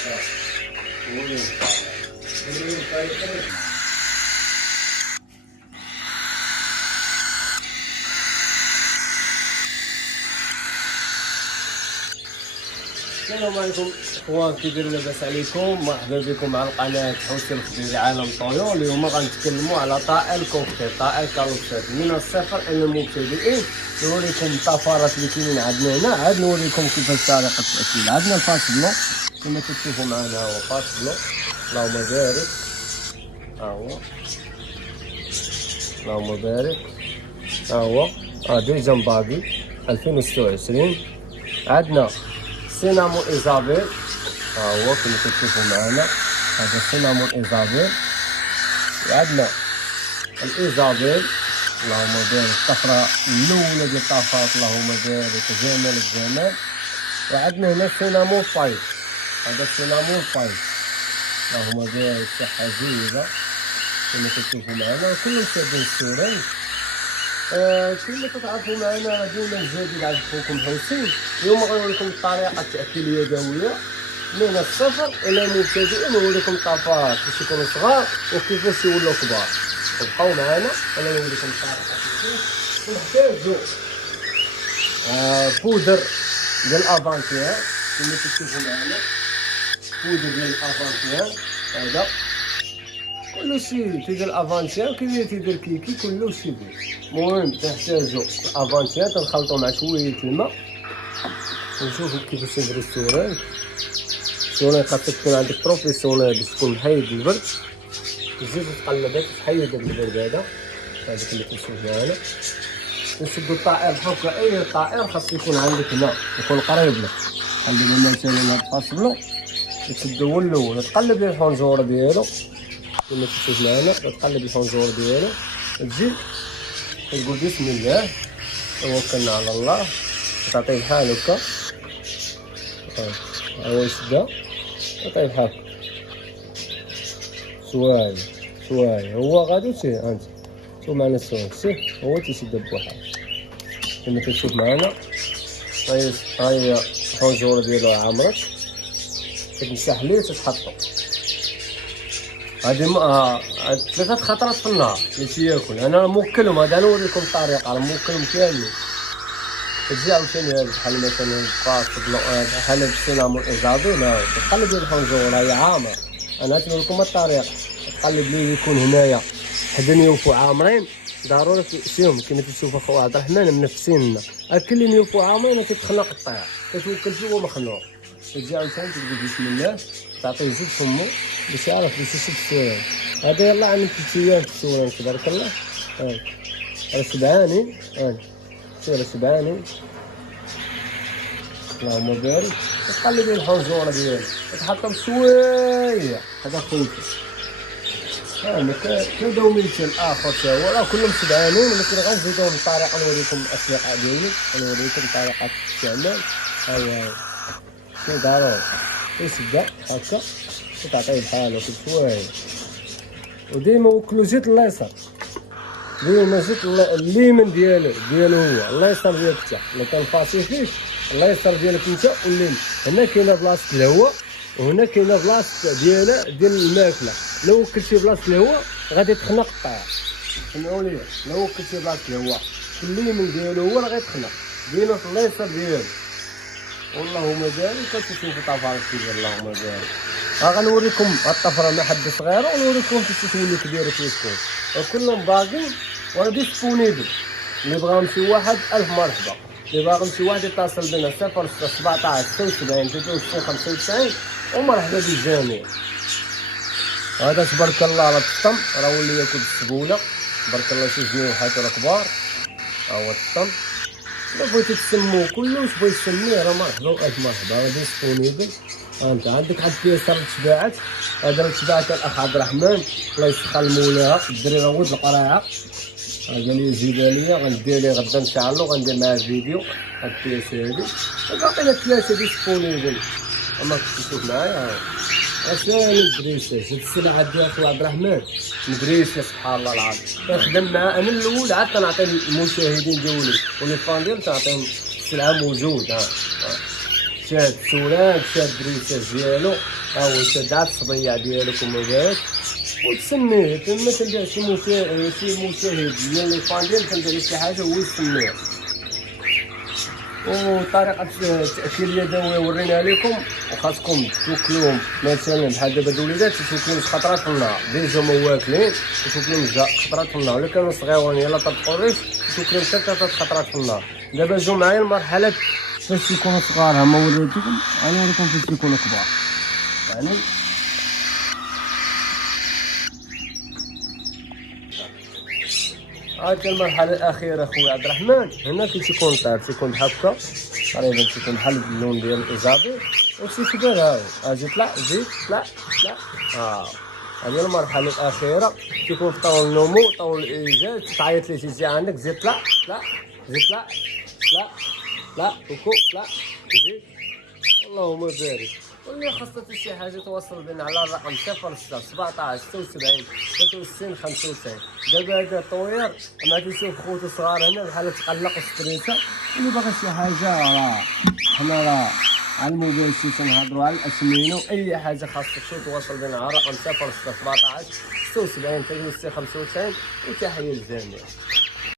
السلام عليكم اخوان، كي دايرين؟ لاباس عليكم؟ مرحبا بكم على القناه حوسي الخضيري عالم طيور. اليوم غنتكلموا على طائر كوكتيل، طائر كالوكتيل من الصفر الى المبتدئين. نوريكم الطفرات اللي كاينين عندنا هنا. عاد نوريكم كيفاش طريقه التاكيل. عندنا الفاسبلو كما كتشوفوا معنا، هو فاسبلو اللهم بارك، ها هو اللهم بارك، ها هو ديجان باغي 2026. عندنا سينامون إيزابيل، ها هو كما كتشوفوا معنا، هذا سينامون إيزابيل. وعندنا الإيزابيل اللهم بارك، الطفرة الأولى ديال الطفرات اللهم بارك، جمال الجمال. وعندنا هنا سينامون فايف، هذا سينامون فايف اللهم بارك، صحة جيدة كما كتشوفوا معنا. كلهم شادين السورين. كما كتعرفوا معنا ديما الجديد عند خوكم حسين. اليوم غنوريكم الطريقه التاكيليه اليدويه من الصفر الى المبتدئين، ونوريكم الطفرات كيفاش يكونوا صغار وكيفاش يولوا كبار. بقاو معنا انا نوريكم الطريقه. نحتاجو بودر ديال الافانتيان كما كتشوفوا معنا، بودر ديال الافانتيان. هذا كلشي تيدير افانتيان كيفاش تيدير كيكي، كلشي يدير. المهم تحتاجو الافانتيان تنخلطو مع شويه الماء ونشوفو كيفاش نديرو السوران. السوران خاصك تكون عندك بروفيسيونيل باش تكون محيد البرد، تزيد تقلبها تحيد البرد. هذا اللي كنشوف معانا. نشدو الطائر بحال هكا، اي طائر خاص يكون عندك هنا يكون قريب لك. خلينا مثلا هاد الفاصلو تشدو هو الاول، تقلب الحنجره ديالو كما تشوف معنا، تقلب الحنجره ديالو، تجي تقول بسم الله توكلنا على الله، تعطيه بحال هكا. هو يشدها تعطيه بحال هكا شويه شويه. هو غادي انت شوف معنا السؤال، شوف هو تيشد بوحدو كما تشوف معنا. هاي الحنجره ديالو عامرت، تمسح ليه تتحطو. هادي ثلاثة خطرات في النهار اللي تياكل. انا موكلهم، هذا نوريكم الطريقه، راه موكلهم كاملين. تجي عاوتاني بحال مثلا الفاصبلو بحال السينامون إيزابيل، تقلب الحنجره هي عامر. انا تنوريكم الطريقه. تقلب ليه يكون هنايا حدن يوفو عامرين ضروري فيهم كما تشوفوا اخو عبد الرحمن منفسين لنا. اكل اللي يوفو عامرين كيتخنق الطير، كتوكل فيه وهو مخنوق. تجي عاوتاني تقول بسم الله، تعطيه زيت فمو باش يعرف باش يشد السوران. هذا يلاه عندك 3 ايام في السوران تبارك الله. راه شبعانين، راه شبعانين اللهم بارك. تقلب الحنجره ديالك تحطهم شويه. هذا خوك كنبداو من الاخر تا هو، راه كلهم شبعانين، ولكن غنزيدو الطريقه. نوريكم الاسلحه ديالي، نوريكم طريقه الاستعمال. هاي شي ضروري تسدها هكا وتعطيه بحال هكا شويه. وديما وكلو زيت اليسار، ديما زيت الليمن ديالو هو اليسار ديالك انت. الا كان فاسيفيك اليسار ديالك انت والليمن. هنا كاينه بلاصه الهواء وهنا كاينه بلاصه ديال الماكله. لو وكلتي بلاصه الهواء غادي تخنق الطير. سمعوا لي، لو وكلتي بلاصه الهواء الليمن ديالو هو راه غيتخنق. ديما في اليسار ديالو. اللهم بارك. كتشوفوا طفرات كبير اللهم بارك. غنوريكم الطفره ما حد صغيره، ونوريكم كيفاش تولي كبيره كيف تكون. وكلهم باقين وراه ديسبونيبل. اللي بغاهم شي واحد الف مرحبا. اللي باغي شي واحد يتصل بنا 0617 76 63 95 ومرحبا بالجميع. هذا تبارك الله راه الطم راه ولي ياكل بسهوله تبارك الله. شي جنيوحات راه كبار. ها هو الطم. إلا بغيتي تسموه كلش بغيت تسميه راه مرحبا والف مرحبا. راه ديسبونيبل. انت عندك واحد البياسه تباعت، هذا تباعت الاخ عبد الرحمن الله يسخر مولاها. الدري راه ولد القراعه، قال لي زيدها ليا غندير ليه غدا ان شاء الله، غندير معاه فيديو. هاد البياسه هادي باقي لك 3 ديسبونيبل. اما تشوف معايا اساني مدريسه. شفت السلعه ديال اخو عبد الرحمن مدريسه سبحان الله العظيم. كنخدم معاه انا الاول، عاد كنعطي المشاهدين ديالي ولي فان ديال تنعطيهم السلعه موجود. شاد سولان شاد بريساج ديالو، ها هو شاد عاد الصبيع ديالو كما قالت، وتسميه تما تلقى شي مشاهد ديال لي فان ديال تلقى ليه شي حاجه هو يسميها. وطريقه التاكيل اليدوي ورينا لكم، وخاصكم توكلوهم مثلا بحال دابا الوليدات توكلوهم خطرات في النهار، ديجا هما واكلين توكلوهم خطرات في النهار، ولا كانوا صغيرين يلاه طبقوا الريش توكلوهم حتى 3 خطرات في النهار. دابا جاو معايا المرحله فاش يكونوا صغار، هما وريتكم انا نوريكم فاش يكونوا كبار. يعني هاك المرحله الاخيره خويا عبد الرحمن، هنا كي تيكون طاير تيكون هكا تقريبا، تيكون بحال اللون ديال الايزابي وتيكبر. ها زيد طلع زيد طلع طلع. هذه المرحله الاخيره تيكون في طول النمو طول الايجاد، تعيط ليه تيجي عندك زيد طلع طلع زيد طلع طلع طلع وكو طلع زيد. اللهم بارك. واللي خاصها شي حاجه تواصل بنا على الرقم 06 17 76 63 95. دابا هذا الطوير ما تيشوف خوتو صغار هنا بحال تقلق وستريسا، اللي باغي شي حاجه راه حنا راه على المباشر تنهضروا على الاسمنه، واي حاجه خاصك تواصل بنا على الرقم 06 17 76 63 95. وتحيه للجميع.